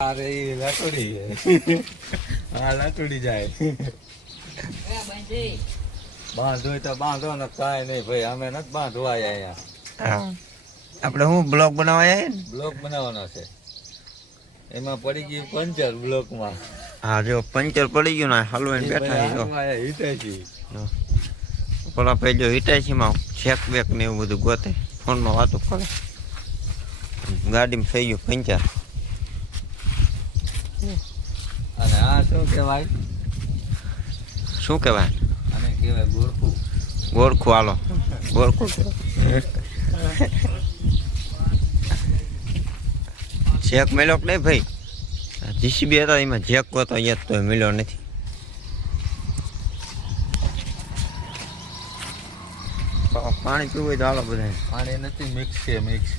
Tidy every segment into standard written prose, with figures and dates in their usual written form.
અરે એ લાકડી હા લાકડી જાય બાંધો તો બાંધો ને કાંઈ નહીં ભાઈ અમે નથી બાંધવા અહીંયા આપણે હું બ્લોગ બનાવવા બ્લોક બનાવવાનો છે એમાં પડી ગયું પંચર બ્લોકમાં હા જો પંચર પડી ગયું ને હલવાઈને બેઠા હિટાચી પેલા ભાઈ જો હિટાચીમાં ચેક બેક ને એવું બધું ગોતે ફોનમાં વાતો કરે ગાડીમાં થઈ ગયું પંચર અને આ શું કહેવાય આને કહેવાય ગોળખું ગોળખું હાલો ગોળખું ચેક મેળ્યો કે નહીં ભાઈ જીસીબી હતા એમાં જેક ગોતો યાદ તો મળ્યો નથી પાણી પીવું હોય તો હાલો બધા પાણી નથી મિક્સ છે મિક્સ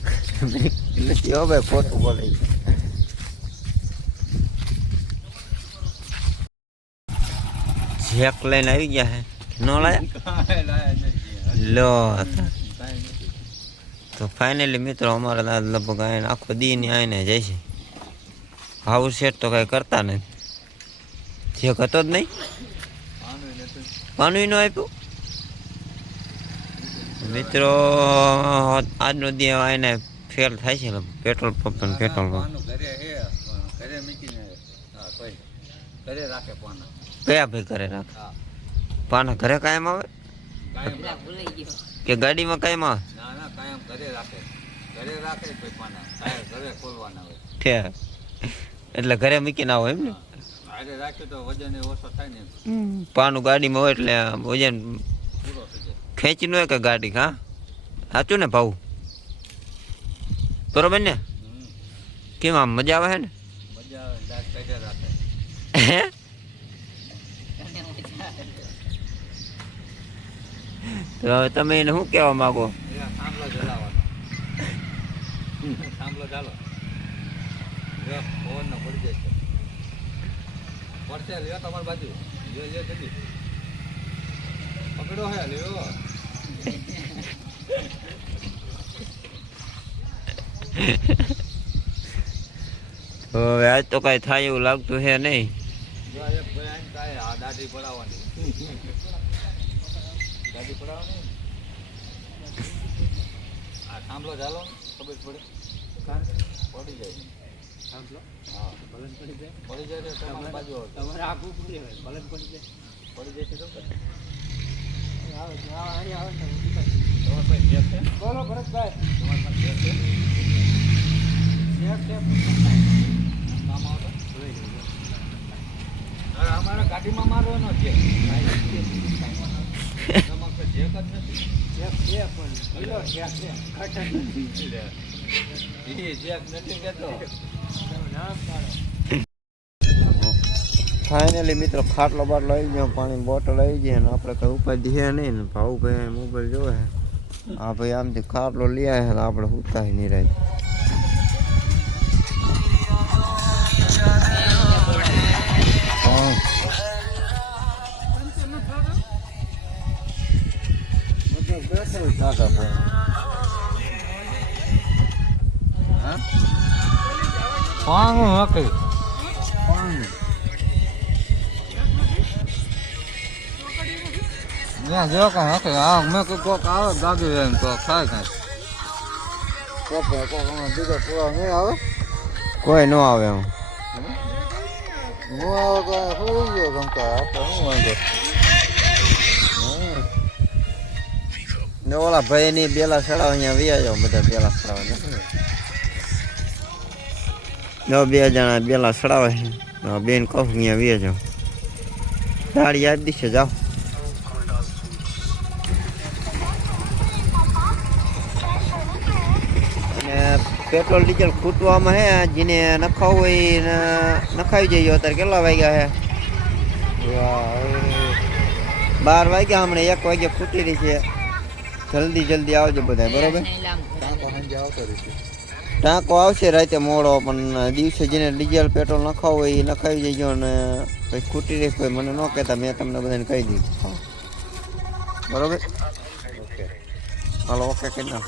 નથી હો ભાઈ ખોટું બોલે જેક લઈને આવી ગયા હે ન લાયા લો તો ફાઇનલી મિત્રો અમારા દાદા લગભગ આવીને આખો દી આવીને જાય છે હાઉસ સેટ તો કાંઈ કરતા નથી જેક હતો જ નહીં પાનું ન આપ્યું મિત્રો આજનો દી આવીને ફેલ થાય છે પેટ્રોલ પંપ અને પેટ્રોલ પંપ કયા ભાઈ ઘરે રાખે પાના ઘરે કાયમ આવે કે ગાડીમાં કાયમ આવે એટલે ઘરે મૂકીને આવો એમ ને પાનું ગાડીમાં હોય એટલે વજન ખેંચી ન હોય કે ગાડી હા સાચું ને ભાવ બરોબર ને કેમ આમ મજા આવે છે ને હે તો હવે તમે એને શું કહેવા માંગો તમારી બાજુ પકડો હે લ્યો હવે આજ તો કઈ થાય એવું લાગતું છે નહીં દાઢી પડાવવાની આ થાંભલો ચાલો ખબર પડે પડી જાય થાંભલો હા બલન પડી જાય તો તમારી બાજુ તમારે આગું પડી જાય બલન પડી જાય બોલો ભરતભાઈ અમારા ગાડીમાં મારવાનો છે ફાઇનલી મિત્રો ખાટલો બાટલો આવી ગયો પાણી બોટલ આવી ગઈ ને આપણે કઈ ઉપાધિ છે નહીં ને ભાવ ભાઈ મોબાઈલ જોવે હા ભાઈ આમથી ખાટલો લઈ આવ્યા તો આપણે ઉતારી નહીં રહી જો કઈ હકે હા મેં કોક આવે ગાડી લઈને તો ખાય કાંઈ કોક બીજો પૂરો નહીં આવે કોઈ ન આવે એમ હું આવે કાંઈ ફરી ગયો ગમતા આપણે શું વાંધો ને ઓલા ભાઈ ની બેલા સડાવ અહીંયા વ્યા જાવ બધા બેલા સડાવે જો 2 જણા બેલા સડાવે છે બેન કહું અહીંયા વ્યા જાવ દાડી યાદ દિશે જાઓ પેટ્રોલ ડીઝલ ખૂટવામાં હે જેને નખાવું હોય નખાવી જઈએ અત્યારે કેટલા વાગ્યા છે 12 વાગ્યા હમણાં 1 વાગે ખૂટી રહી છે જલ્દી આવજો બધા બરોબર ટાંકો આવશે રાતે મોડો પણ દિવસે જેને ડીઝલ પેટ્રોલ નખાવું હોય એ નખાવી જજો અને પછી ખૂટી રહી કોઈ મને ન કહેતા મેં તમને બધાને કહી દીધું બરોબર હાલો ઓકે કે ના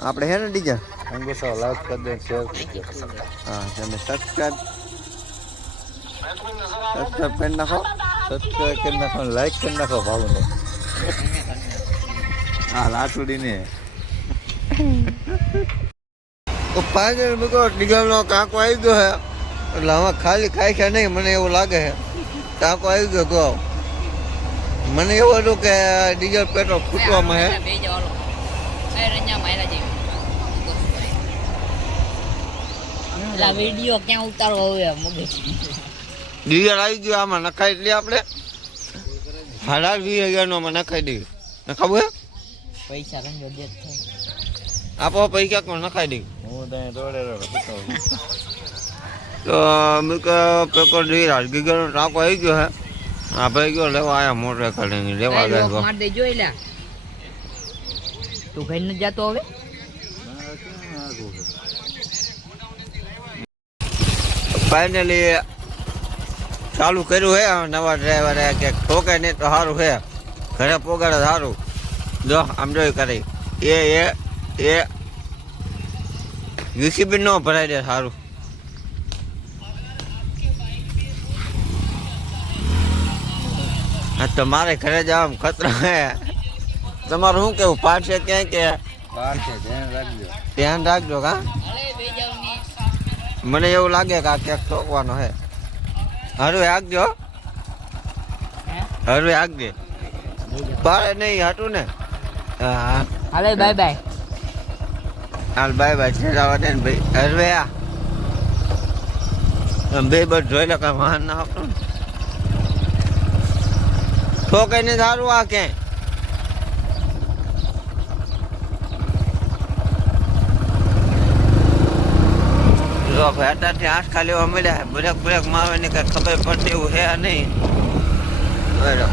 આપણે હે ને ડીઝલ અંગુસો લાઈક કરી દે શેર કરજો હા તમે સબસ્ક્રાઈબ કરી નાખો. સબસ્ક્રાઈબ કરી નાખો લાઈક કરી નાખો ભાવને હા લાટુડીને તો ફાઇનલ મૂકો ડીઝલનો કાંકો આવી ગયો છે એટલે હવે ખાલી ખાઈ છે નહીં મને એવું લાગે છે કાંકો આવી ગયો કહો મને એવું હતું કે ડીઝલ પેટ્રોલ ફૂટવામાં છે વિડીયો ક્યાં ઉતારવો હવે મગજ ડીઝલ આવી ગયો આમાં નખાઈ દઈએ આપણે 20,000નો આમાં નખાઈ દઈએ નખાવું હે પૈસા રંગો દે આપો પૈસા કોણ નખાઈ દઈએ હું ત્યાં રોડે તો અમે કે પેપર જોઈ રાજગીગરનો ટાંકો આવી ગયો હે આ ભાઈ ગયો લેવા આયા મોટર કરીને લેવા ગયા માર દે જોઈ લે તું ઘર ન જાતો હવે ફાઇનલી ચાલુ કર્યું હે નવા ડ્રાઈવરે કે ઠોકે નહીં તો સારું છે ઘરે પોગાડે સારું જો આમ જોઈ કરી એ યુસીબી નો ભરાઈ દે સારું હા તો મારે ઘરે જવામાં ખતરા હે તમારું શું કેવું પાઠ છે ક્યાંય કે બહાર છે ધ્યાન રાખજો કા મને એવું લાગે કે આ ક્યાંક ઠોકવાનો હે હરવે આગજો હરવે આગજે બારે નહીં હતું ને હા હાલે બાય બાય હાલ બાય બાય છેડાવા દે ને ભાઈ હરવે આ બે બસ જોઈ લે કાંઈ વાહન ના આપતો ને ઠોકાઈ ને સારું આ ક્યાંય જો ભાઈ અત્યારથી આઠ ખાલી એવા મળ્યા બ્રેક બ્રેક મારવાની કઈ ખબર પડતી એવું હે નહીં બરાબર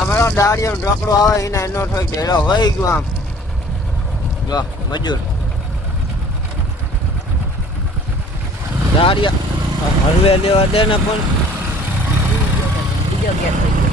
અમારો દાડિયો ઢોકળો આવે એને એનો થોઈ ઢેલો વહી ગયો આમ જો મજૂર દાડિયા હરવે લેવા દે ને પણ બીજો ગેર થઈ ગયો